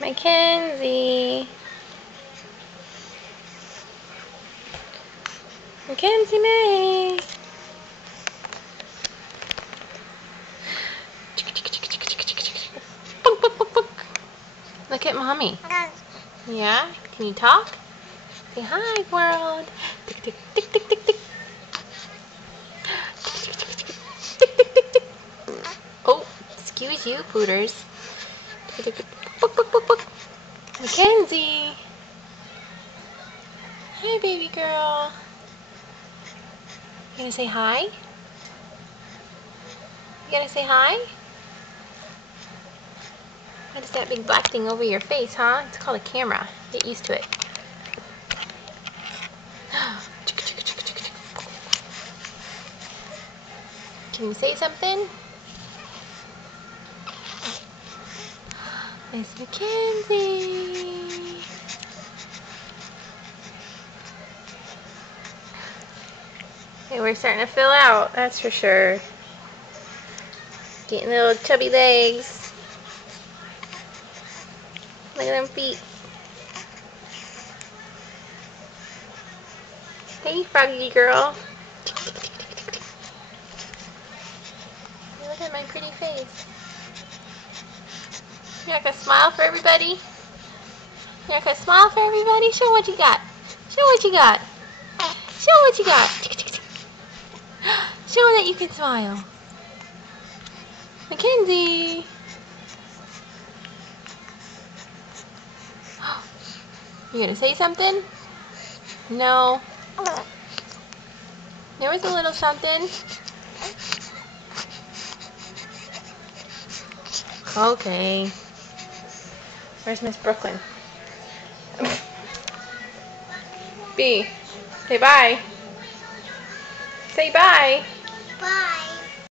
Mackenzie. Mackenzie May. Look at mommy. Yeah? Can you talk? Say hi, world. Tick, tick, tick, tick, tick, tick. Tick, tick, tick, tick. Oh, excuse you, pooters. Tick, tick, tick, book, book, book, book. Mackenzie. Hi, baby girl. You gonna say hi? You gonna say hi? What is that big black thing over your face, huh? It's called a camera. Get used to it. Can you say something? Miss Mackenzie. Hey, we're starting to fill out, that's for sure. Getting little chubby legs. Look at them feet. Hey, froggy girl. Look at my pretty face. You not gonna smile for everybody? You not gonna smile for everybody? Show what you got. Show what you got. Show what you got. Show that you can smile. Mackenzie. You gonna say something? No. There was a little something. Okay. Where's Miss Brooklyn? B. Say bye. Say bye. Bye.